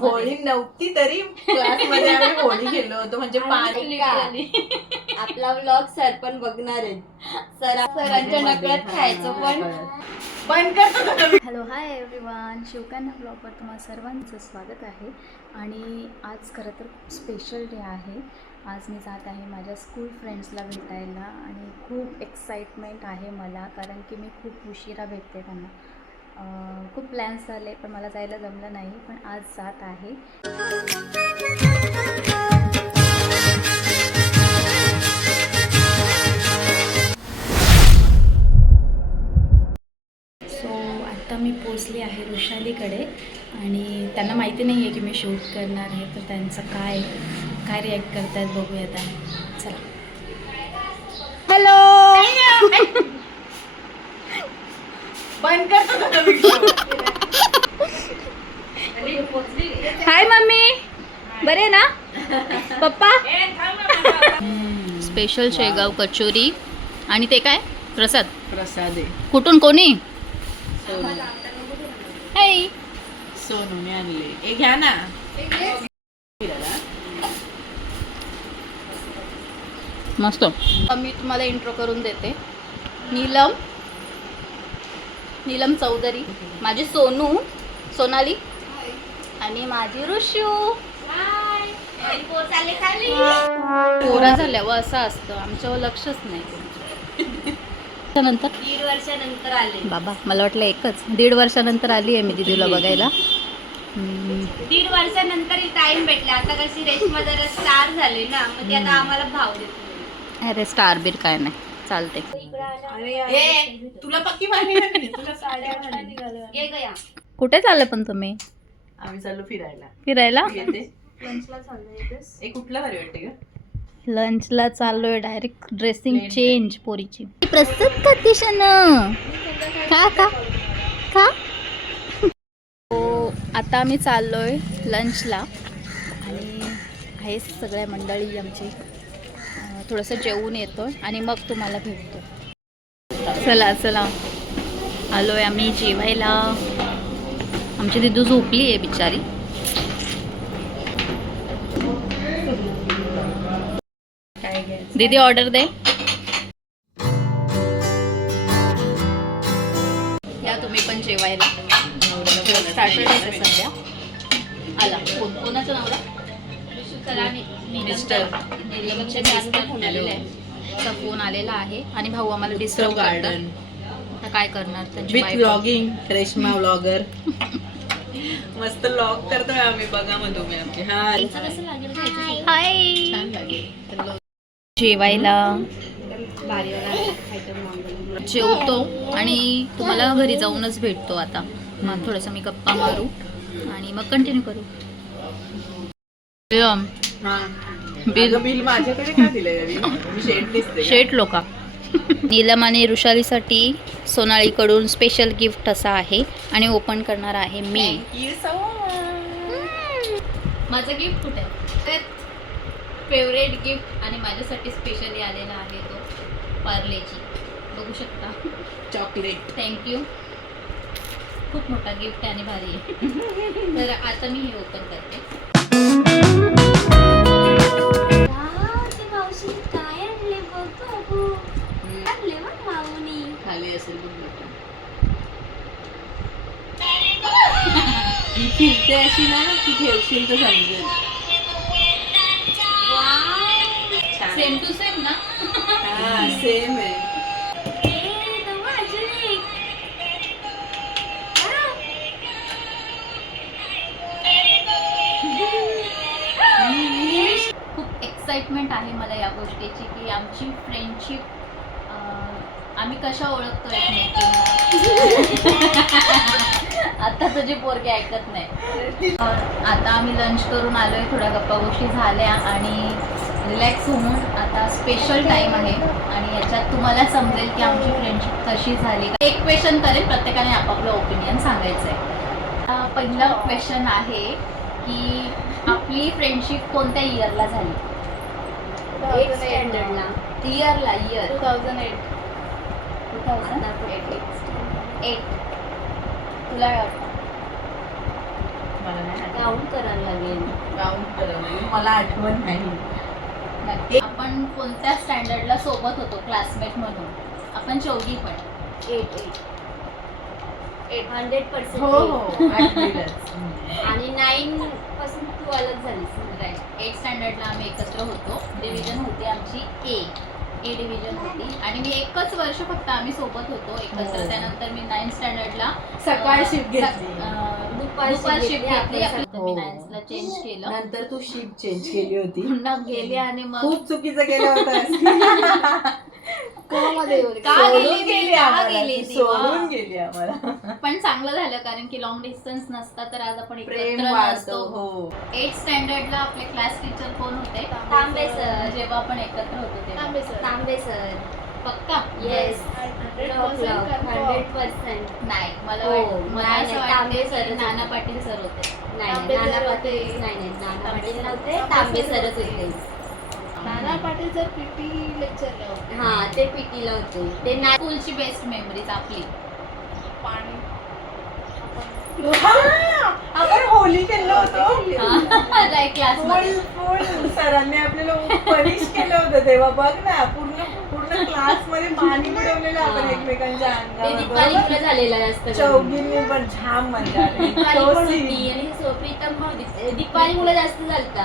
होळी नव्हती तरी क्लासमध्ये आम्ही होळी खेळलो होतो. म्हणजे पाणी आपला व्लॉग सर पण बघणार आहेत. सरांच्या नकळत खायचं पण बंद करतो. हॅलो हाय एव्हरीवन, शिवकन्या ब्लॉगवर तुम्हा सर्वांचं स्वागत आहे. आणि आज खरं तर स्पेशल डे आहे. आज मी जात आहे माझ्या स्कूल फ्रेंड्सला भेटायला आणि खूप एक्साइटमेंट आहे मला, कारण की मी खूप उशिरा भेटते त्यांना. खूप प्लॅन्स झाले पण मला जायला जमलं नाही, पण आज जात आहे. आता मी पोचले आहे वृषालीकडे आणि त्यांना माहिती नाही आहे की मी शूट करणार आहे, तर त्यांचं काय रिॲक्ट करतात बघूया आता. चला. हॅलो. बंद करतो. हाय मम्मी, बरे ना पप्पा? स्पेशल शेगाव कचोरी आणि ते काय प्रसाद आहे. कुठून कोणी? हाय सोनूने आणले. हे घ्या ना. मस्त. मी तुम्हाला इंट्रो करून देते. नीलम चौधरी, माझी सोनाली आणि माझी ऋषू. पोरा झाल्यावर असं असतं, आमच्यावर लक्षच नाही. नंतर 1.5 वर्षानंतर आले. बाबा, मला वाटलं एकच. 1.5 वर्षानंतर आली आहे मी दीदीला बघायला. 1.5 वर्षानंतर टाइम भेटला. आता कशी रेशमा जरा स्टार झाले ना, मग ती आता आम्हाला भाव देते. अरे स्टार बीर काय नाही, चालते. तुला पक्की माहिती नाही. तुला साड्या ये गया. कुठे चालले पण तुम्ही? आम्ही चाललो फिरायला. कुठला भारी वाटते का? लंचला चाललोय. डायरेक्ट ड्रेसिंग चेंज पोरीची. प्रस्तुत कतिशन का आता आम्ही चाललोय लंचला आणि आहे सगळ्या मंडळी आमची. थोडंसं जेवून येतोय आणि मग तुम्हाला भेटतो. चला आलोय आम्ही जेवायला. आमची दिदू झोपली आहे बिचारी. दीदी ऑर्डर दे. या तुम्ही पण जेवायला. स्टार्टर आहे सध्या. आला कोणाचं नाव? फोन आलेला आहे आणि भाऊ आम्हाला डिस्टर्ब गार्डन. काय करणार विथ व्लॉगिंग. रेशमा व्लॉगर. मस्त व्लॉग करतोय आम्ही. बघा मग तुम्ही आमची. हाय. जेवायला जेवतो आणि तुम्हाला घरी जाऊनच भेटतो. आता मग थोडंसं मी गप्पा मारू आणि मग कंटिन्यू करू. बिल माझ्याकडे का दिलंय? शेट लोका. नीलम आणि ऋषालीसाठी सोनालीकडून स्पेशल गिफ्ट असं आहे आणि ओपन करणार आहे मी. माझं गिफ्ट कुठे आहे? फेवरेट गिफ्ट आणि माझ्यासाठी स्पेशली आलेला आहे तो पार्लेची. बघू शकता, चॉकलेट. थँक्यू. खूप मोठा गिफ्ट आहे आणि भारी आहे. तर आता मी हे ओपन करते. खाली असेल फिरते अशी ना की ठेवशील तर समजेल. सेम टू सेम ना? हा सेम आहे. खूप एक्साइटमेंट आहे मला या गोष्टीची की आमची फ्रेंडशिप आम्ही कशा ओळखतो एकमेकींना. आता तुझी पोरगी ऐकत नाही. आता आम्ही लंच करून आलोय. थोड्या गप्पा गोष्टी झाल्या आणि रिलॅक्स होऊन आता स्पेशल टाईम आहे आणि याच्यात तुम्हाला समजेल की आमची फ्रेंडशिप कशी झाली. एक क्वेश्चन करेल, प्रत्येकाने आपापलं ओपिनियन सांगायचं आहे. पहिला क्वेश्चन आहे की आपली फ्रेंडशिप कोणत्या इयरला झाली? 8th स्टँडर्डला. इयर 2008. तुला मला नाही आठवत. काउंट करायला लागेल. काउंट करावं लागेल. मला आठवण नाही. नक्की. आपण कोणत्या स्टँडर्डला सोबत होतो क्लासमेट म्हणून? आपण चौघी पण 100% हो हो आठवीलाच. आणि 9 पासून तू अलग झालीस. राईट. 8 स्टँडर्डला आम्ही एकत्र होतो. डिव्हिजन होती आमची ए डिव्हिजन होती आणि मी एकच वर्ष फक्त आम्ही सोबत होतो एकत्र. हो. त्यानंतर मी 9th स्टँडर्डला सकाळ शिफ्ट घेतली. दुपार दुपार shift शिफ्ट घेतली घेतली. आपल्या मी हो. 9th ला चेंज केलं. नंतर तू शिफ्ट चेंज केली होती. पुन्हा गेले आणि मग खूप चुकीचं केलं होतं. का सोडून गेली का आम्हाला. गेली ती ती? सोडून गेली आम्हाला. पण चांगलं झालं कारण की लॉंग डिस्टन्स नसता तर आज आपण प्रेम एकत्र वाढतो. नसतो. हो 8th स्टँडर्डला आपले क्लास टीचर कोण होते? तांबे सर. जेव्हा आपण एकत्र होतो तेव्हा. तांबे सर. पक्का? येस. 100%. नाही मला हो. मला नाही, असं नाही, तांबे वाटते की सरच नाना होते. पाटील सर होते. नाही तांबे नाना सर पाटील होते. नाही नाना तांबे पाटील सर नव्हते. होते. तांबे तांबे सरच सर होते. नाना पाटील सर पीटी लेक्चरला होते. हा ते पीटीला होते. ते ना स्कूलची बेस्ट मेमरीज आपली. पाणी आपण होली केलं होतं. राईट क्लासमध्ये. फुल सरांनी आपल्याला पनिश केलं होतं तेव्हा. बघ ना पूर्ण पूर्ण क्लास मध्ये पाणी उडवलेलं आपण हा. एकमेकांच्या ते अंगावर. दीपाली बरोबर? मुलं झालेला जास्त करून. चौघींनी पण छान मजा आली. दीपाली तो पण scene. होती आणि प्रीतम पण होती. दीपाली मुलं जास्त झालता.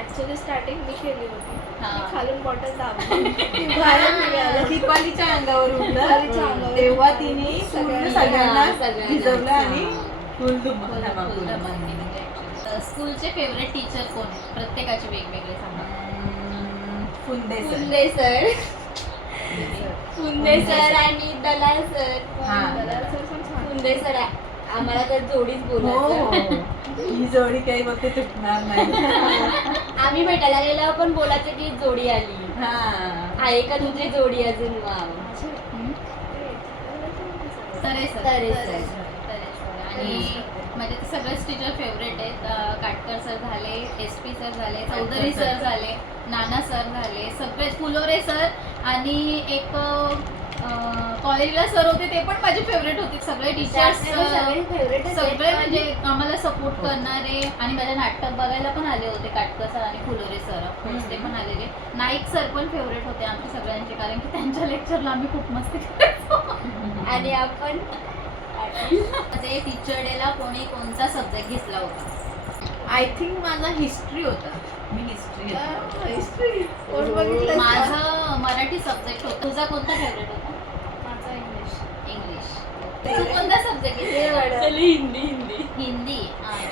ऍक्च्युली स्टार्टिंग मी केली होती. हा. मी खालून बॉटल दाबली. ती बाहेर निघाली. दीपालीच्या अंगावर दीपालीच्या उडलं अंगावर तेव्हा उडलं. तिने पूर्ण सगळ्यांना- सगळ्यांना सगळ्यांना. भिजवलं आणि हा. फुल फुल धमाका. धमाके म्हणजे actually. स्कूलचे फेवरेट टीचर कोण? प्रत्येकाचे वेगवेगळे सांगा. Phunde sir. Phunde sir. Phunde sir आणि दलाल सर. हा. दलाल सर पण छान. फुंदे सर आम्हाला तर जोडीच हो बोलायचं. हो. ही जोडी काही बघते तुटणार नाही. आम्ही भेटायला गेल्यावर पण बोलायचं की जोडी आली. हा. आहे का तुझी जोडी अजून? वाव. तरे सर. तरे सर. तरे सर. आणि म्हणजे ते सगळेच टीचर फेवरेट आहेत. काटकर सर झाले, SP सर झाले, चौधरी सर झाले, नाना सर झाले, सगळे फुलोरे सर आणि एक कॉलेजला सर होते ते पण माझे फेवरेट होते. सगळे टीचर्स सगळे फेवरेट सगळे म्हणजे आम्हाला सपोर्ट करणारे आणि माझ्या नाटक बघायला पण आले होते काटकर सर आणि फुलोरे सर. ते पण आलेले. नाईक सर पण फेवरेट होते आमचे सगळ्यांचे कारण की त्यांच्या लेक्चरला आम्ही खूप मस्ती करायचो. आणि आपण ते टीचर डेला कोणी कोणता सब्जेक्ट घेतला होता? आय थिंक माझा हिस्ट्री होता. मी हिस्ट्री हिस्ट्री कोण बघितलं? माझं मराठी सब्जेक्ट होता. तुझा कोणता फेवरेट होता? माझा इंग्लिश. इंग्लिश. तू कोणता सब्जेक्ट घेतला? हिंदी हिंदी.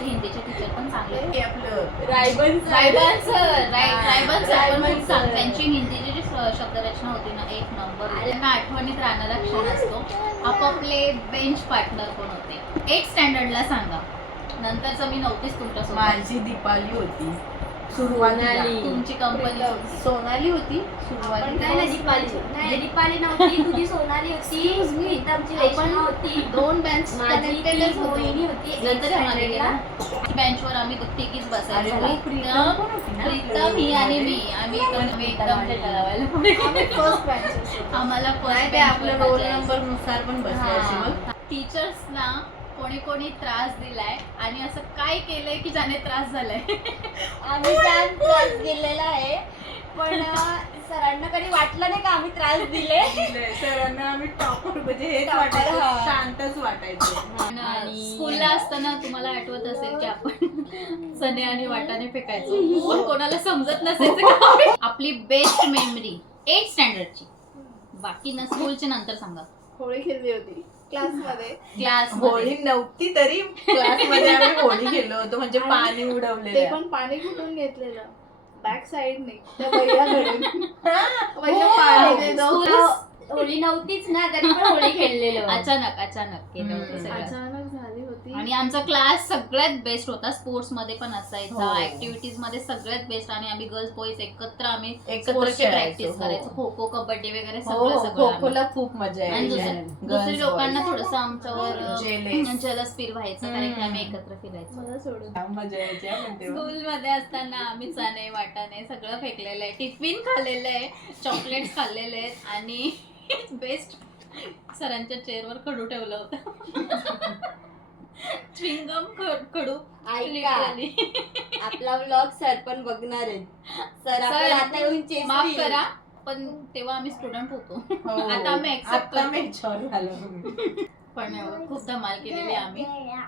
हिंदीचे टीचर पण चांगले होते. आपलं रायबन रायबन सर. रायबन सर पण रायबन खूप चांगले. सर. त्यांची हिंदीची जी शब्दरचना होती ना एक नंबर. त्यांना आठवणीत राहणारा क्षण असतो. आपापले बेंच पार्टनर कोण होते? 8th स्टँडर्डला सांगा. नंतरचं मी नव्हतीच तुमच्यासोबत. माझी दीपाली होती सुरुवातीला. सोनाली. तुमची कंपनी सोनाली होती आपण सुरुवातीला. नाही ना दीपाली. नाही दीपाली नव्हती. तुझी सोनाली होती. प्रीतमची रेश्मा होती. दोन बेंच माझी ती मोहिनी होती. नंतर आम्हाला गेला. बेंचवर आम्ही तिघीच अरे बसायचो. हो, प्रीतम पण होती ना? प्रीतम ही आणि मी आम्ही एकदम ठरवायला पुढे आम्ही फर्स्ट बँचेस होतो. आम्हाला नाही, ते आपलं रोल नंबर नुसार पण बसवायचे मग. टीचर्सना कोणी कोणी त्रास दिलाय आणि असं काय केलंय की ज्याने त्रास झालाय? आम्ही जाम त्रास दिलेला आहे पण सरांना कधी वाटलं नाही का आम्ही त्रास दिले. सरांना आम्ही टॉपर म्हणजे हेच Topper, वाटायचं. हा. शांतच वाटायचं. आणि स्कूलला असताना तुम्हाला आठवत असेल की आपण सने आणि वाटाणे फेकायचो. पण कोणाला समजत नसायचं का? आपली बेस्ट मेमरी 8th स्टँडर्डची. बाकी ना स्कूलचे नंतर सांगा. होळी खेळली होती क्लासमध्ये. क्लास होळी नव्हती तरी क्लासमध्ये आम्ही होळी खेळलो होतो म्हणजे पाणी ते उडवलेलं. पण पाणी कुठून घेतलेलं? बॅक साईडने त्या भैयाकडून. भैया पाणी दे दो. होळी नव्हतीच ना तरी पण होळी खेळलेलो. अचानक केलं होतं सगळं. अचानक झाली होती. आणि आमचा क्लास सगळ्यात बेस्ट होता. स्पोर्ट्स मध्ये पण असायचा, हो. ऍक्टिव्हिटीज मध्ये सगळ्यात बेस्ट. आणि आम्ही गर्ल्स बॉईज एकत्र आम्ही एकत्र स्पोर्ट्सची खेळायचो, प्रॅक्टिस हो. करायचो. खो खो, कबड्डी वगैरे हो सगळं खो सगळं खोला आम्ही. खूप मजा आणि यायची. दुसरी लोकांना थोडस आमच्यावर Jealous. जलस फील व्हायचं कारण की आम्ही एकत्र फिरायचो. मला सोडून. छान मजा यायची हा पण तेव्हा. स्कूल मध्ये असताना आम्ही चणे वाटाणे सगळं फेकलेलं आहे. टिफिन खाल्लेलं आहे, चॉकलेट्स खाल्लेले आहेत आणि बेस्ट सरांच्या चेअरवर खडू ठेवलं होतं. च्विंगम कडू ऐका Literally. आपला व्लॉग सर पण बघणार आहेत. सर आपल्याला आता येऊन चेस माफ देईल. करा पण तेव्हा आम्ही स्टुडंट होतो. हो. आता आम्ही accept आता मी करतो. mature झालो. पण खूप धमाल केलेली आम्ही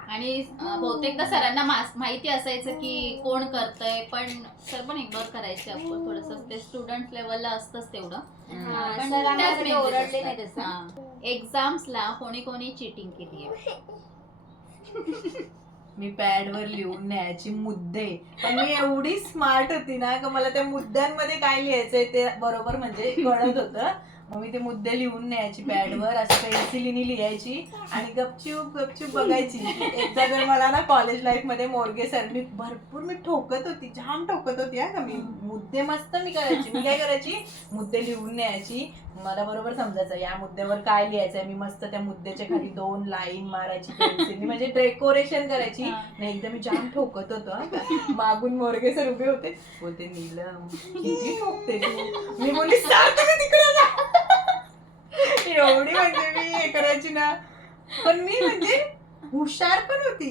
आणि बहुतेकदा सरांना माहिती असायचं की कोण करतंय पण सर पण इग्नोर करायचे आपण थोडस ते स्टुडंट लेवलला असतंच तेवढं. हा, पण सर आम्हाला त्याच कधी benches ओरडले नाही असतात. तसं. हा. एक्झाम्सला कोणी कोणी चिटिंग केली आहे. मी पॅडवर लिहून न्यायची मुद्दे, पण मी एवढी स्मार्ट होती ना का मला त्या मुद्द्यांमध्ये काय लिहायचंय ते बरोबर म्हणजे कळत होतं. मग मी ते मुद्दे लिहून न्यायची पॅडवर, असं पेन्सिलीने लिहायची आणि गपचूप गपचूप बघायची. एकदा जर मला ना कॉलेज लाईफ मध्ये मोरगे सरनी भरपूर मी ठोकत होती, जाम ठोकत होती हा का मी. मुद्दे मस्त मी करायची. मी काय करायची, मुद्दे लिहून न्यायची. मला बरोबर समजायचं या मुद्द्यावर काय लिहायचंय. मी मस्त त्या मुद्द्याच्या खाली 2 लाईन मारायची पेन्सिलनी, म्हणजे डेकोरेशन करायची. आणि एकदा मी जाम ठोकत होतो हा का. मागून मोरगे सर उभे होते, बोलते नीलम किती ठोकते तू. मी बोलली सर तुम्ही तिकडे जा. एवढी म्हणजे मी हे करायची ना. पण मी म्हणजे हुशार पण होती,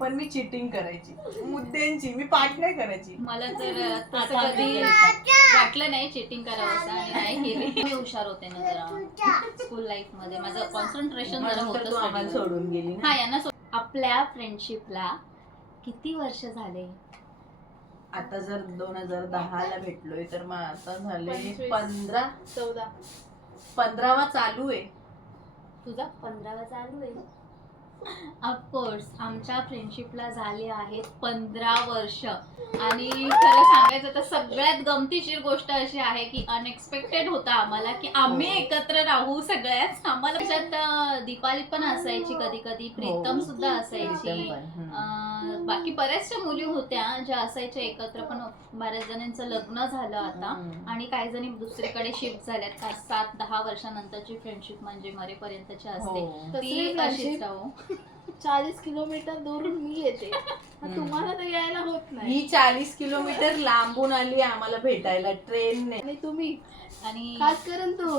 पण मी चिटिंग करायची मुद्द्यांची. मी पाठ नाही करायची. मला तर तसं कधी वाटलं नाही चिटिंग करावं असं आणि नाही केली. मी हुशार होते ना जरा स्कूल लाईफ मध्ये. माझं कॉन्सन्ट्रेशन जरा म्हणून तर तू आम्हाला होतं. सोडून गेली ना. हा यांना आपल्या फ्रेंडशिपला किती वर्ष झाले? आता जर 2010 भेटलोय तर मग आता झाले 25. 15वा चालू आहे. तुझा 15 चालू आहे. ऑफकोर्स आमच्या फ्रेंडशिपला झाले आहेत 15 वर्ष. आणि खरं सांगायचं तर सगळ्यात गमतीशीर गोष्ट अशी आहे की अनएक्सपेक्टेड होता आम्हाला की आम्ही एकत्र राहू सगळ्याच. आम्हाला त्याच्यात दीपाली पण असायची, कधी कधी प्रीतम सुद्धा असायची. बाकी बऱ्याचशा मुली होत्या ज्या असायच्या एकत्र, पण बऱ्याच जणांचं लग्न झालं आता आणि काही जणी दुसरीकडे शिफ्ट झाल्यात. 7-10 वर्षानंतरची फ्रेंडशिप म्हणजे मरेपर्यंतची असते ती अशीच राहू. 40 किलोमीटर दूरून मी येते, तुम्हाला तर यायला होत नाही. ही 40 किलोमीटर लांबून आली आम्हाला भेटायला ट्रेनने. आणि तुम्ही आणि खास करून तू.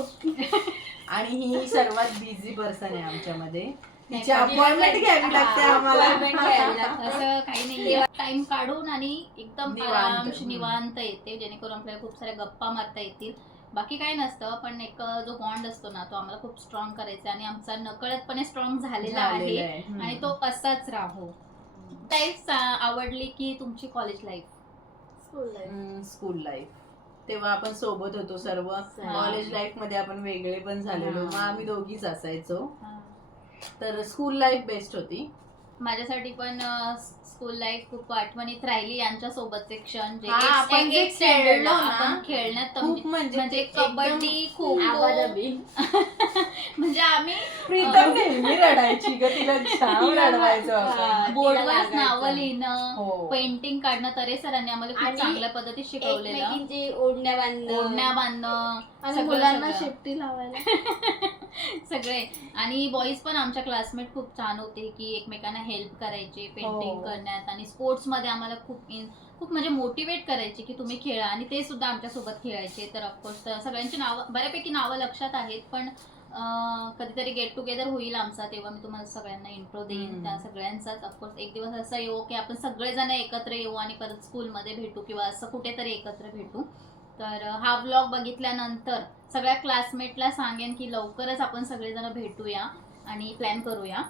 आणि ही सर्वात बिझी पर्सन आहे आमच्यामध्ये. तिची नाही, अपॉइंटमेंट घ्यावी लागते आम्हाला. Appointment घ्यावी लागते. असं काही नाही, टाइम काढून आणि एकदम निवांत. आरामशी निवांत येते जेणेकरून आपल्याला खूप साऱ्या गप्पा मारता येतील. बाकी काही नसतं, पण एक जो बॉन्ड असतो ना तो आम्हाला खूप स्ट्रॉंग करायचा आणि आमचा नकळतपणे स्ट्रॉंग झालेला आहे आणि तो असाच राहो. लाईफ आवडली की तुमची college life? School life. School life तेव्हा आपण सोबत होतो सर्व. कॉलेज लाईफ मध्ये आपण वेगळे पण झालेलो, मग आम्ही दोघीच असायचो. तर स्कूल लाईफ बेस्ट होती माझ्यासाठी पण. स्कूल लाईफ खूप आठवणीत राहिली. यांच्या सोबतचे क्षण जे हा, आपण जे standard खेळलो ला ना, आपण खेळण्यात खूप म्हणजे कबड्डी, खो खो, आबादाबी. म्हणजे आम्ही प्रीतम नेहमी रडायची ग, तिला जाम रडवायचं आपण. बोर्डवर लागायचं. नावं लिहिणं, हो. पेंटिंग काढणं. तरे सरांनी आम्हाला खूप आणि चांगल्या पद्धतीत शिकवलेलं. एकमेकींची ओढण्या बांधणं. ओढण्या बांधणं, आणि सगळं मुलांना सगळं. शेपटी लावायला. सगळे. आणि बॉईज पण आमच्या क्लासमेट खूप छान होते की एकमेकांना हेल्प करायचे पेंटिंग करण्यात. आणि स्पोर्ट्स मध्ये आम्हाला खूप म्हणजे मोटिवेट करायचे की तुम्ही खेळा आणि ते सुद्धा आमच्या सोबत खेळायचे. तर ऑफकोर्स सगळ्यांची नावं, बऱ्यापैकी नावं लक्षात आहेत. पण कधीतरी गेट टुगेदर होईल आमचा, तेव्हा मी तुम्हाला सगळ्यांना इंट्रो देईन त्या सगळ्यांचाच. ऑफकोर्स एक दिवस असा येऊ की आपण सगळेजण एकत्र येऊ आणि परत स्कूलमध्ये भेटू किंवा असं कुठेतरी एकत्र भेटू. तर हा व्लॉग बघितल्यानंतर सगळ्या क्लासमेटला सांगेन की लवकरच आपण सगळेजण भेटूया आणि प्लॅन करूया.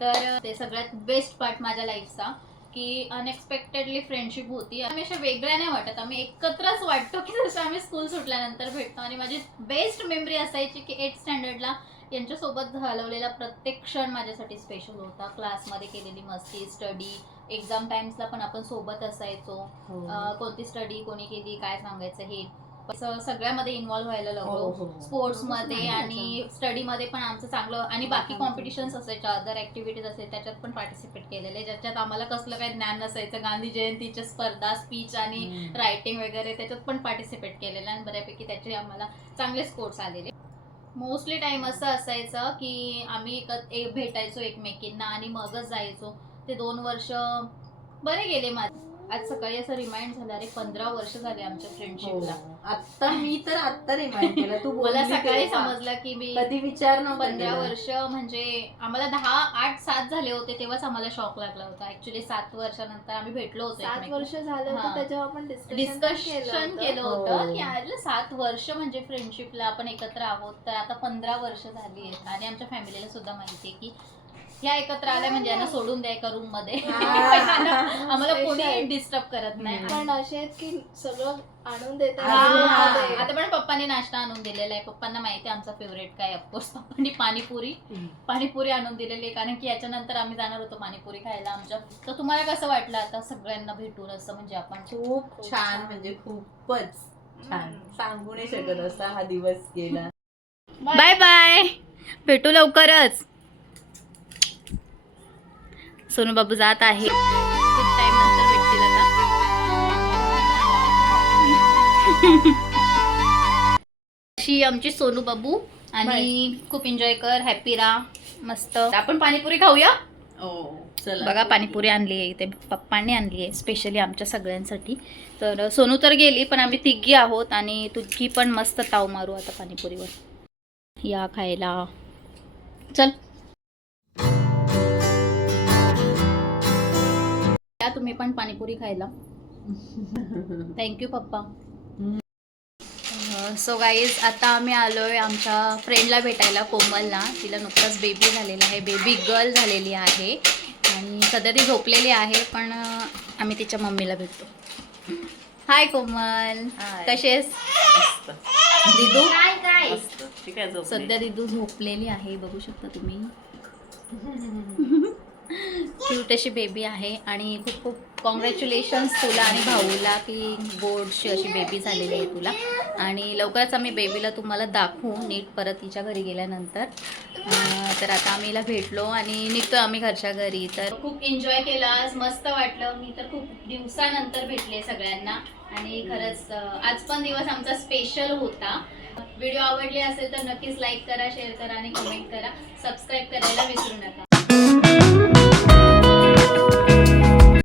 तर ते सगळ्यात बेस्ट पार्ट माझ्या लाईफचा की अनएक्सपेक्टेडली फ्रेंडशिप होती. आम्ही अशा वेगळ्या नाही वाटत, आम्ही एकत्रच वाटतो की जसं आम्ही स्कूल सुटल्यानंतर भेटतो. आणि माझी बेस्ट मेमरी असायची की 8th स्टँडर्डला यांच्यासोबत घालवलेला प्रत्येक क्षण माझ्यासाठी स्पेशल होता. क्लासमध्ये केलेली मस्ती, स्टडी, एक्झाम टाइम्सला पण आपण सोबत असायचो. कोणती स्टडी कोणी केली काय सांगायचं हे सगळ्यामध्ये इन्व्हॉल्व्ह व्हायला लागलो. स्पोर्ट्समध्ये आणि स्टडीमध्ये पण आमचं चांगलं. आणि बाकी कॉम्पिटिशन्स असायच्या, अदर ऍक्टिव्हिटीज असायच्या, त्याच्यात पण पार्टिसिपेट केलेले, ज्याच्यात आम्हाला कसलं काही ज्ञान नसायचं. गांधी जयंतीच्या स्पर्धा, स्पीच आणि रायटिंग वगैरे त्याच्यात पण पार्टिसिपेट केलेलं आणि बऱ्यापैकी त्याचे आम्हाला चांगले स्कोर्स आलेले. मोस्टली टाइम असं असायचं की आम्ही भेटायचो एकमेकींना आणि मगच जायचो. ते 2 वर्ष बरे गेले माझे. आज सकाळी असं रिमाइंड झालं, अरे 15 वर्ष झाले आमच्या फ्रेंडशिपला. आता मी तर आता रिमाइंड केलं तू मला बोलली सकाळी तेव्हा. समजलं की मी कधी विचार नव्हता 15 केला. वर्ष म्हणजे आम्हाला 10-8-7 झाले होते तेव्हाच आम्हाला शॉक लागला होता. ऍक्च्युली 7 वर्षानंतर आम्ही भेटलो होतो. 7 वर्ष झालं हा. होतं तेव्हा आपण डिस्कशन केलं होतं हो. की अरे 7 वर्ष म्हणजे फ्रेंडशिपला आपण एकत्र आहोत, तर आता 15 वर्ष झाली आहेत. आणि आमच्या फॅमिलीला सुद्धा माहिती आहे की ह्या एकत्र आल्या म्हणजे यांना सोडून द्या एका रूम मध्ये. आम्हाला कोणी Special. डिस्टर्ब करत नाही. पण असे आहेत की सगळं आणून देतात हा, रूममध्ये. आता पण पप्पांनी नाश्ता आणून दिलेला आहे. पप्पांना माहिती आहे आमचा फेवरेट काय. ऑफकोर्स पप्पांनी पाणीपुरी आणून दिलेली आहे, कारण की याच्यानंतर आम्ही जाणार होतो पाणीपुरी खायला आमच्या. तर तुम्हाला कसं वाटलं आता सगळ्यांना भेटून असं, म्हणजे आपण खूप छान, म्हणजे खूपच छान, सांगू नाही शकत असा हा दिवस गेला. बाय बाय, भेटू लवकरच. सोनू बाबू जात आहे, खूप टाइम नंतर भेटतील आता. अशी आमची सोनू बाबू. आणि खूप एन्जॉय कर, हॅपी राहा, मस्त. आपण पाणीपुरी खाऊया. चला बघा पाणीपुरी आणली आहे इथे, पप्पांनी आणली आहे स्पेशली आमच्या सगळ्यांसाठी. तर सोनू तर गेली, पण आम्ही तिघी आहोत आणि तुझी पण मस्त ताव मारू आता पाणीपुरीवर. या खायला, चल. या तुम्ही पण पाणीपुरी खायला. थँक्यू पप्पा. सो गाईज, आता आम्ही आलोय आमच्या फ्रेंडला भेटायला, कोमलला. तिला नुकताच बेबी झालेला आहे, बेबी गर्ल झालेली आहे आणि सध्या ती झोपलेली आहे, पण आम्ही तिच्या मम्मीला भेटतो. हाय कोमल, कसेस? दिदू ठीक आहे, झोपली. सध्या दिदू झोपलेली आहे, बघू शकता तुम्ही. क्यूट अशी बेबी आहे आणि खूप खूप कॉंग्रॅच्युलेशन्स तुला आणि भाऊला की गोडशी अशी बेबी झालेली आहे तुला. आणि लवकरच आम्ही बेबीला तुम्हाला दाखवू नीट परत तिच्या घरी गेल्यानंतर. तर आता आम्ही हिला भेटलो आणि निघतो आम्ही घरच्या घरी. तर खूप एन्जॉय केलं आज, मस्त वाटलं. मी तर खूप दिवसानंतर भेटले सगळ्यांना आणि खरंच आज पण दिवस आमचा स्पेशल होता. व्हिडिओ आवडले असेल तर नक्कीच लाईक करा, शेअर करा आणि कमेंट करा. सबस्क्राईब करायला विसरू नका.